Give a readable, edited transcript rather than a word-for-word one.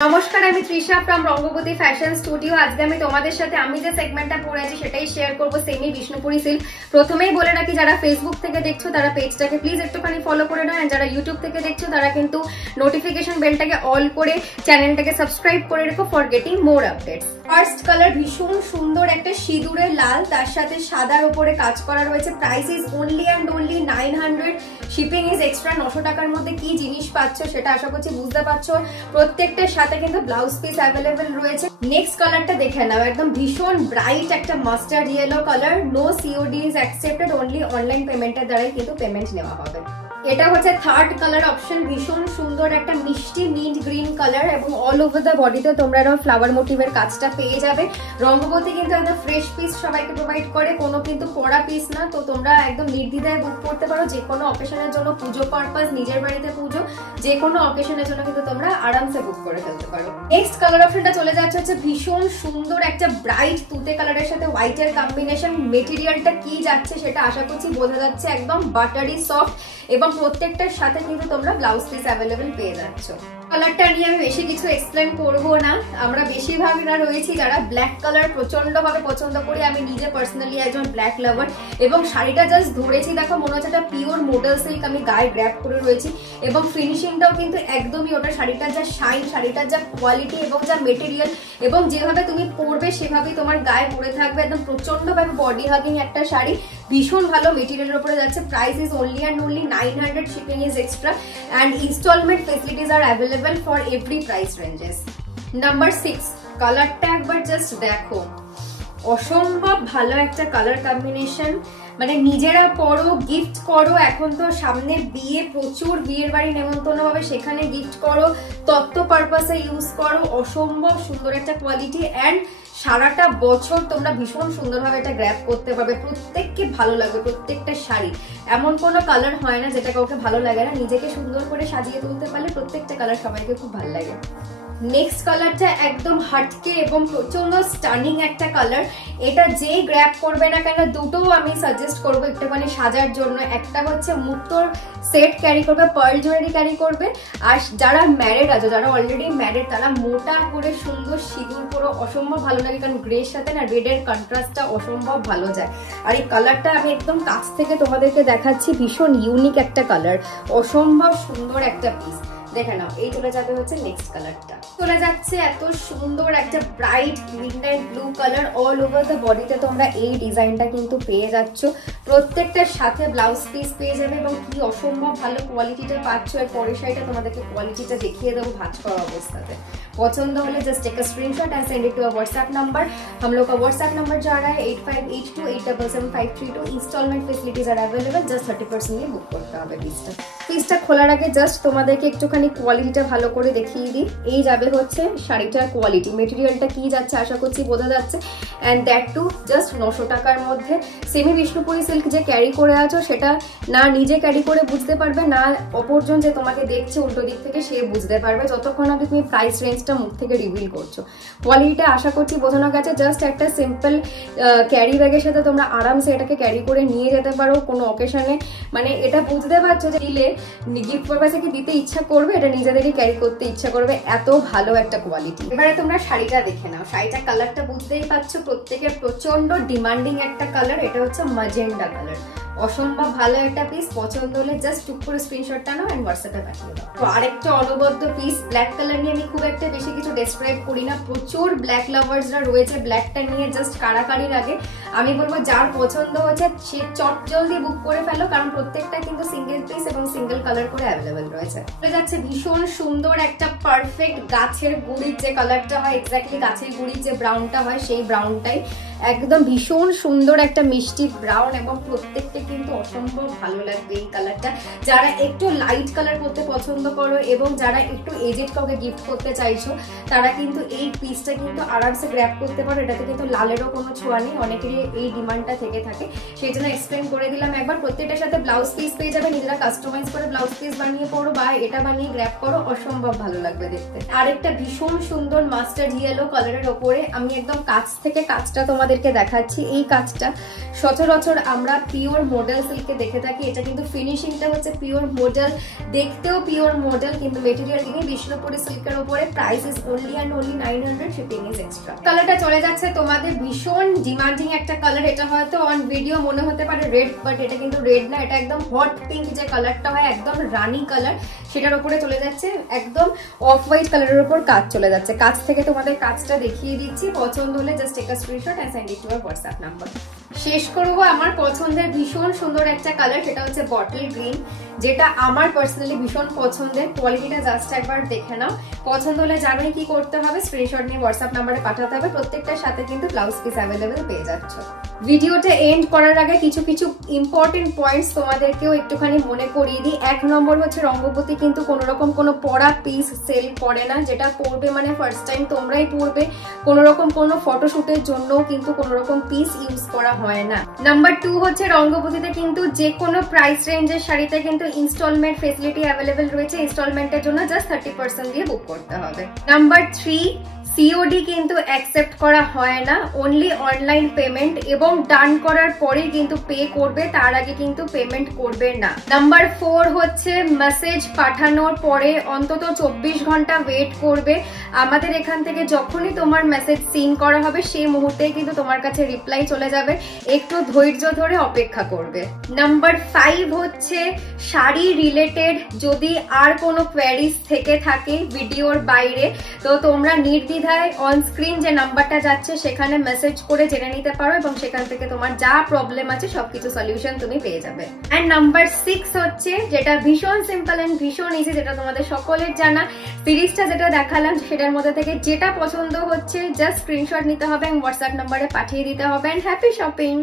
নমস্কার, আমি Trisha from Rangabati fashion studio. আজকে আমি তোমাদের সাথে আমি যে সেগমেন্টটা পরে আছি সেটাই শেয়ার করব, সেমি বিষ্ণুপুরি সিল্ক। প্রথমেই বলে রাখি, যারা ফেসবুক থেকে দেখছো তারা পেজটাকে প্লিজ একটুখানি ফলো করে নাও, আর যারা ইউটিউব থেকে দেখছো তারা কিন্তু নোটিফিকেশন বেলটাকে অল করে চ্যানেলটাকে সাবস্ক্রাইব করে রেখো for getting more updates. First colour ভীষণ সুন্দর একটা সিঁদুরের লাল, তার সাথে সাদার উপরে কাজ করা রয়েছে। Price is only and only 900। Shipping is extra. 900 টাকার মধ্যে কি জিনিস পাচ্ছ সেটা আশা করছি বুঝতে পারছো। প্রত্যেকটার সাথে কিন্তু ব্লাউজ পিস অ্যাভেলেবেল রয়েছে। নেক্সট কালারটা দেখে নাও, একদম ভীষণ ব্রাইট একটা mustard yellow colour. No COD is accepted, only online পেমেন্টের দ্বারাই কিন্তু পেমেন্ট নেওয়া হবে। এটা হচ্ছে থার্ড কালার অপশন, ভীষণ সুন্দর একটা মিষ্টি মিন্ট গ্রিন কালার, এবং অল ওভার দ্য বডিতে তোমরা এরকম ফ্লাওয়ার মোটিভের কাজটা পেয়ে যাবে। রঙ্গবতী কিন্তু একদম ফ্রেশ পিস সবাইকে প্রোভাইড করে, কোনো কিন্তু পড়া পিস না। তো তোমরা একদম নির্দ্বিধায় বুক করতে পারো যে কোনো অকেশনের জন্য, পুজো পারপাস, নিজের বাড়িতে পুজো, যে কোনো অকেশনের জন্য কিন্তু তোমরা আরামসে বুক করে ফেলতে পারো। নেক্সট কালার অপশনটা চলে যাচ্ছে হচ্ছে ভীষণ সুন্দর একটা ব্রাইট তুতে কালারের সাথে হোয়াইটের কম্বিনেশন। মেটেরিয়ালটা কি যাচ্ছে সেটা আশা করছি বোঝা যাচ্ছে, একদম বাটারি সফট, এবং প্রত্যেকটার সাথে কিন্তু তোমরা ব্লাউজ পিস অ্যাভেলেবেল পেয়ে যাচ্ছ। কালারটা নিয়ে আমি বেশি কিছু এক্সপ্লেন করবো না। আমরা বেশিরভাগরা রয়েছি যারা ব্ল্যাক কালার প্রচন্ড ভাবে পছন্দ করি। আমি নিজে পার্সোনালি একজন ব্ল্যাক লাভার, এবং শাড়িটা জাস্ট ধরেছি দেখো, মনে হচ্ছে একটা পিওর মডেল সিল্ক আমি গায়ে গ্র্যাপ করে রয়েছি, এবং ফিনিশিংটাও কিন্তু একদমই ওটা। শাড়িটার যা শাইন, শাড়িটার যা কোয়ালিটি এবং যা মেটেরিয়াল, এবং যেভাবে তুমি পরবে সেভাবেই তোমার গায়ে পরে থাকবে। একদম প্রচন্ড ভাবে বডি হাগিং একটা শাড়ি, ভীষণ ভালো মেটেরিয়ালের উপরে যাচ্ছে। Price is only and only 900। Shipping is extra and instalment facilities are available for every price ranges. Number 6, কালারটা একবার জাস্ট দেখো, অসম্ভব ভালো একটা কালার কম্বিনেশন। মানে নিজেরা পরো, গিফট করো। এখন তো সামনে বিয়ে, প্রচুর বিয়ের বাড়ি নেমন্তন্ন হবে, সেখানে গিফট করো, তত্ত্ব পারপাসে ইউজ করো। অসম্ভব সুন্দর একটা কোয়ালিটি, অ্যান্ড সারাটা বছর তোমরা ভীষণ সুন্দরভাবে এটা গ্র্যাপ করতে পারবে। প্রত্যেককে ভালো লাগবে, প্রত্যেকটা শাড়ি। এমন কোনো কালার হয় না যেটা কাউকে ভালো লাগে না। নিজেকে সুন্দর করে সাজিয়ে তুলতে পারলে প্রত্যেকটা কালার সবাইকে খুব ভালো লাগে। নেক্সট কালারটা একদম হাটকে এবং প্রচন্ড স্টানিং একটা কালার। এটা যেই গ্র্যাপ করবে না কেন, দুটো আমি সাজেস্ট করবো একটুখানি সাজার জন্য। একটা হচ্ছে মুক্তোর সেট ক্যারি করবে, পার্ল জুয়েলারি ক্যারি করবে, আর যারা ম্যারিড আছে, যারা অলরেডি ম্যারিড, তারা মোটা করে সুন্দর সিঁদুর পরো, অসম্ভব ভালো লাগে। কারণ গ্রের সাথে না রেডের কন্ট্রাস্টটা অসম্ভব ভালো যায়। আর এই কালারটা আমি একদম কাছ থেকে তোমাদেরকে দেখাচ্ছি, ভীষণ ইউনিক একটা কালার, অসম্ভব সুন্দর একটা পিস। দেখে নাও, এই চলে যাবে হচ্ছে নেক্সট কালারটা। চলে যাচ্ছে এত সুন্দর একটা bright midnight blue colour. All over the বডিতে তোমরা এই ডিজাইনটা কিন্তু পেয়ে যাচ্ছ। প্রত্যেকটার সাথে ব্লাউজ পিস পেয়ে যাবে, এবং কি অসম্ভব ভালো কোয়ালিটিটা পাচ্ছ। এর পরের শাড়িটা তোমাদেরকে কোয়ালিটিটা দেখিয়ে দেবো ভাঁজ করা অবস্থাতে। पसंद होले just take a screenshot and send it to a WhatsApp number. हम लोग का व्हाट्सएप नंबर जा रहा है 8582877532। Instalment facilities are available. Just 30% দিয়ে বুক করতে হবে পিসটা খোলার আগে জাস্ট তোমাদেরকে একটুখানি কোয়ালিটিটা ভালো করে দেখিয়ে দিই। এই যাবে হচ্ছে শাড়িটার কোয়ালিটি, মেটেরিয়ালটা কি যাচ্ছে আশা করছি বোঝা যাচ্ছে। এন্ড দ্যাট টু জাস্ট 900 টাকার মধ্যে। সেমি বিষ্ণুপুরি সিল্ক যে ক্যারি করে আছো সেটা না নিজে ক্যারি করে বুঝতে পারবে, না অপরজন যে তোমাকে দেখছে উল্টো দিক থেকে সে বুঝতে পারবে, যতক্ষণ না তুমি প্রাইস রেঞ্জটা মুখ থেকে রিভিল করছো। কোয়ালিটিটা আশা করছি বোঝানো গেছে। জাস্ট একটা সিম্পল ক্যারি ব্যাগের সাথে তোমরা আরামসে এটাকে ক্যারি করে নিয়ে যেতে পারো কোনো অকেশনে। মানে এটা বুঝতে পারছো যে দিলে গিফট পারপাসে কি দিতে ইচ্ছা করবে, এটা নিজেদেরই ক্যারি করতে ইচ্ছা করবে, এত ভালো একটা কোয়ালিটি। এবারে তোমরা শাড়িটা দেখে নাও। শাড়িটার কালারটা বুঝতেই পারছো, প্রত্যেকের প্রচন্ড ডিমান্ডিং একটা কালার। এটা হচ্ছে ম্যাজেন্ডা কালার। অসম্ভব ভালো একটা পিস। পছন্দ হলে জাস্ট টুক করে স্ক্রিনশটটা নাও এন্ড হোয়াটসঅ্যাপে পাঠিয়ে দাও। তো আরেকটা অনবদ্য পিস। ব্ল্যাক কালার নিয়ে আমি খুব একটা বেশি কিছু ডেসক্রাইব করি না, প্রচুর ব্ল্যাক লাভার্সরা রয়েছে। ব্ল্যাকটা নিয়ে জাস্ট কাড়াকাড়ির আগে আমি বলবো যার পছন্দ হচ্ছে সে চট জলদি বুক করে ফেলো, কারণ প্রত্যেকটা কিন্তু সিঙ্গেল পিস এবং সিঙ্গেল কালার করে অ্যাভেলেবেল রয়েছে। চলে যাচ্ছে ভীষণ সুন্দর একটা পারফেক্ট গাছের গুড়ির যে কালারটা হয়, এক্স্যাক্টলি গাছের গুড়ির যে ব্রাউনটা হয় সেই ব্রাউনটাই। একদম ভীষণ সুন্দর একটা মিষ্টি ব্রাউন, এবং প্রত্যেকটা কিন্তু অসম্ভব ভালো লাগবে এই কালারটা। যারা একটু লাইট কালার করতে পছন্দ করো এবং যারা একটু এজেড কাউকে গিফট করতে চাইছো, তারা কিন্তু এই পিসটা কিন্তু আরামসে গ্র্যাব করতে পারো। এটাতে কিন্তু লালেরও কোনো ছোঁয়া নেই, অনেকেরই এই ডিমান্ডটা থেকে থাকে, সেই জন্য এক্সপ্লেন করে দিলাম একবার। প্রত্যেকটার সাথে ব্লাউজ পিস পেয়ে যাবে, নিজেরা কাস্টমাইজ করে ব্লাউজ পিস বানিয়ে পড়ো বা এটা বানিয়ে গ্র্যাব করো, অসম্ভব ভালো লাগবে দেখতে। আরেকটা ভীষণ সুন্দর মাস্টার্ড ইয়েলো কালারের ওপরে আমি একদম কাছ থেকে কাজটা তোমাদেরকে দেখাচ্ছি। এই কাজটা সচরাচর আমরা পিওর মডেল সিল্কে দেখে থাকি। এটা কিন্তু ফিনিশিংটা হচ্ছে পিওর মডেল, দেখতেও পিওর মডেল, কিন্তু মেটেরিয়াল কিন্তু বিষ্ণুপুরি সিল্কের উপরে। Price is only and only 900, shipping is extra. কালারটা চলে যাচ্ছে তোমাদের ভীষণ ডিমান্ডিং একটা কালার। এটা হয়তো অন ভিডিও মনে হতে পারে রেড, বাট এটা কিন্তু রেড না, এটা একদম হট পিঙ্ক যে কালারটা হয়, একদম রানি কালার, সেটার উপরে চলে যাচ্ছে একদম অফ হোয়াইট কালারের উপর কাজ চলে যাচ্ছে। কাজ থেকে তোমাদের কাজটা দেখিয়ে দিচ্ছি, পছন্দ হলে just take a screenshot and send it to our WhatsApp number. শেষ করবো আমার পছন্দের ভীষণ সুন্দর একটা কালার, সেটা হচ্ছে বটল গ্রিন, যেটা আমার পার্সোনালি ভীষণ পছন্দের। কোয়ালিটিটা জাস্ট একবার দেখে নাও, পছন্দ হলে জানোই কি করতে হবে, স্ক্রিনশট নিয়ে হোয়াটসঅ্যাপ নাম্বারে পাঠাতে হবে। প্রত্যেকটার সাথে কিন্তু ব্লাউজ পিস অ্যাভেলেবেল পেয়ে যাচ্ছ। ভিডিওটা এন্ড করার আগে কিছু কিছু ইম্পর্টেন্ট পয়েন্টস তোমাদেরকেও একটুখানি মনে করিয়ে দিই। 1 নম্বর হচ্ছে রঙ্গবতী কিন্তু কোনো রকম কোনো পরা পিস সেল করে না, যেটা পরবে মানে ফার্স্ট টাইম তোমরাই পরবে, কোনো রকম কোনো ফটোশুটের জন্য কিন্তু কোনো রকম পিস ইউজ করা হয় না। নাম্বার 2 হচ্ছে রঙ্গবতীতে কিন্তু যে কোনো প্রাইস রেঞ্জের শাড়িতে কিন্তু ইনস্টলমেন্ট ফেসিলিটি অ্যাভেলেবেল রয়েছে, ইনস্টলমেন্টের জন্য জাস্ট 30% দিয়ে বুক করতে হবে। নাম্বার 3, সিওডি কিন্তু অ্যাকসেপ্ট করা হয় না, অনলি অনলাইন পেমেন্ট, এবং ডান করার পরে কিন্তু পে করবে, তার আগে কিন্তু পেমেন্ট করবে না। নাম্বার 4 হচ্ছে মেসেজ পাঠানোর পরে অন্তত 24 ঘন্টা ওয়েট করবে। আমাদের এখান থেকে যখনই তোমার মেসেজ সিন করা হবে সেই মুহূর্তেই কিন্তু তোমার কাছে রিপ্লাই চলে যাবে, একটু ধৈর্য ধরে অপেক্ষা করবে। নাম্বার 5 হচ্ছে শাড়ি রিলেটেড যদি আর কোনো কোয়ারিজ থেকে থাকে ভিডিওর বাইরে, তো তোমরা নির্দ্বিধায় অন স্ক্রিন যে নাম্বারটা যাচ্ছে সেখানে মেসেজ করে জেনে নিতে পারো, এবং সেখান থেকে তোমার যা প্রবলেম আছে সবকিছু সলিউশন তুমি পেয়ে যাবে। এন্ড নাম্বার 6 হচ্ছে যেটা ভীষণ সিম্পল এন্ড ভীষণ ইজি, যেটা তোমাদের সকলের জানা, সিরিজটা যেটা দেখালাম সেটার মধ্যে থেকে যেটা পছন্দ হচ্ছে জাস্ট স্ক্রিনশট নিতে হবে এবং হোয়াটসঅ্যাপ নাম্বারে পাঠিয়ে দিতে হবে। And happy shopping.